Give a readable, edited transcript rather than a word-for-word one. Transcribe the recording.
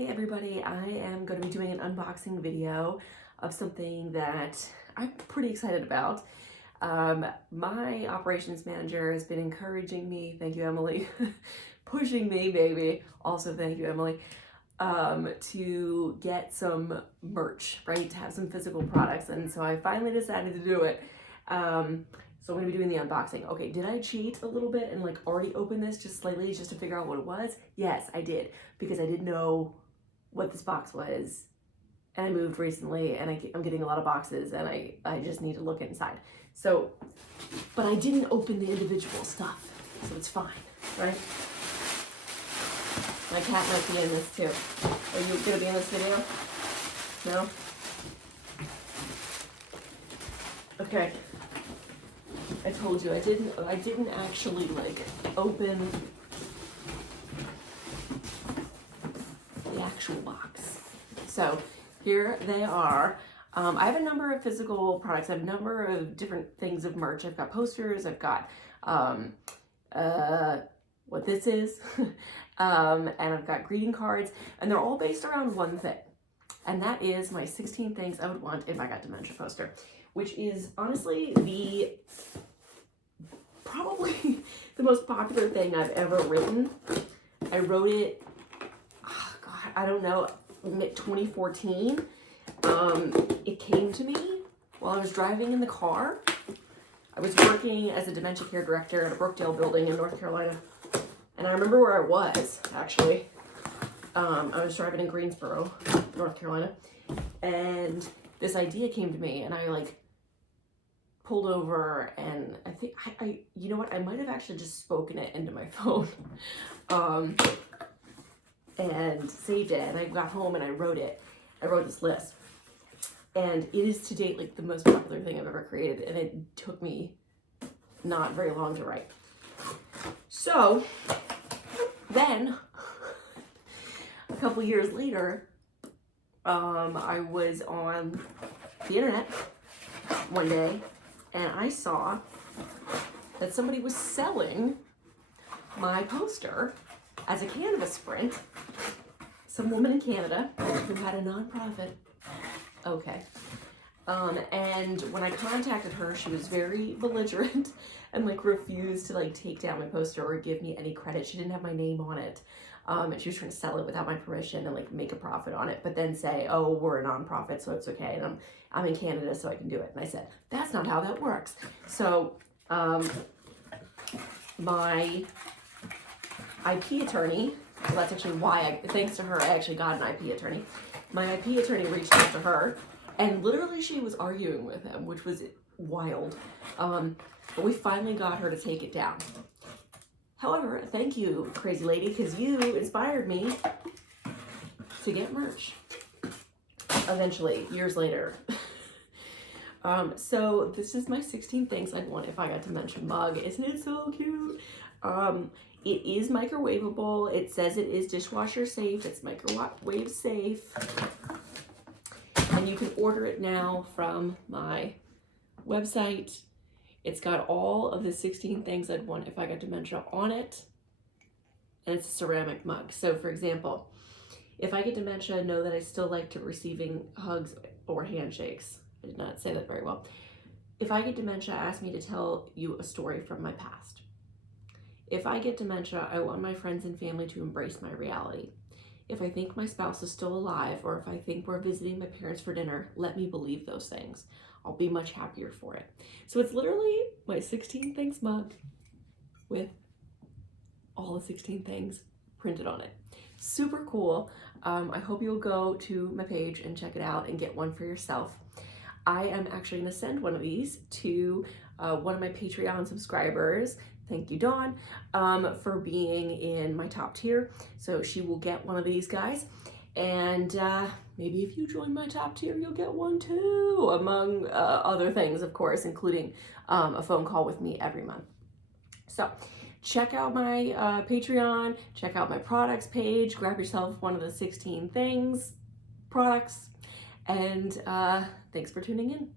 Hey everybody, I am going to be doing an unboxing video of something that I'm pretty excited about. My operations manager has been encouraging me, thank you Emily, pushing me baby, also thank you Emily, to get some merch, right, to have some physical products, and so I finally decided to do it. So I'm going to be doing the unboxing. Okay, did I cheat a little bit and like already open this just slightly just to figure out what it was? Yes, I did, because I didn't know what this box was, and I moved recently and I'm getting a lot of boxes and I just need to look inside. So, but I didn't open the individual stuff, so it's fine, right? My cat might be in this too. Are you gonna be in this video? No? Okay. I told you I didn't actually like open the actual box. So here they are. I have a number of physical products. I have a number of different things of merch. I've got posters. I've got what this is, and I've got greeting cards, and they're all based around one thing, and that is my 16 things I would want if I got dementia poster, which is honestly probably the most popular thing I've ever written. I wrote it, oh God, I don't know, 2014. It came to me while I was driving in the car. I was working as a dementia care director at a Brookdale building in North Carolina. And I remember where I was, actually. I was driving in Greensboro, North Carolina. And this idea came to me, and I like pulled over, and I think you know what, I might have actually just spoken it into my phone, and saved it, and I got home and I wrote this list, and it is to date like the most popular thing I've ever created, and it took me not very long to write. So then a couple years later, I was on the internet one day, and I saw that somebody was selling my poster as a canvas print. Some woman in Canada who had a nonprofit. Okay. And when I contacted her, she was very belligerent and like refused to like take down my poster or give me any credit. She didn't have my name on it. And she was trying to sell it without my permission and like make a profit on it, but then say, oh, we're a nonprofit, so it's okay. And I'm in Canada, so I can do it. And I said, that's not how that works. So my IP attorney, well, that's actually why thanks to her, I actually got an IP attorney. My IP attorney reached out to her, and literally she was arguing with him, which was wild. But we finally got her to take it down. However, thank you, crazy lady, because you inspired me to get merch. Eventually, years later. So this is my 16 things I'd want if I got dementia mug. Isn't it so cute? It is microwavable. It says it is dishwasher safe. It's microwave safe. And you can order it now from my website. It's got all of the 16 things I'd want if I got dementia on it. And it's a ceramic mug. So for example, if I get dementia, know that I still like to receiving hugs or handshakes. I did not say that very well. If I get dementia, ask me to tell you a story from my past. If I get dementia, I want my friends and family to embrace my reality. If I think my spouse is still alive, or if I think we're visiting my parents for dinner, let me believe those things. I'll be much happier for it. So it's literally my 16 things mug with all the 16 things printed on it. Super cool. I hope you'll go to my page and check it out and get one for yourself. I am actually going to send one of these to one of my Patreon subscribers. Thank you, Dawn, for being in my top tier. So she will get one of these guys. And maybe if you join my top tier, you'll get one too, among other things, of course, including a phone call with me every month. So check out my Patreon, check out my products page, grab yourself one of the 16 things products, and thanks for tuning in.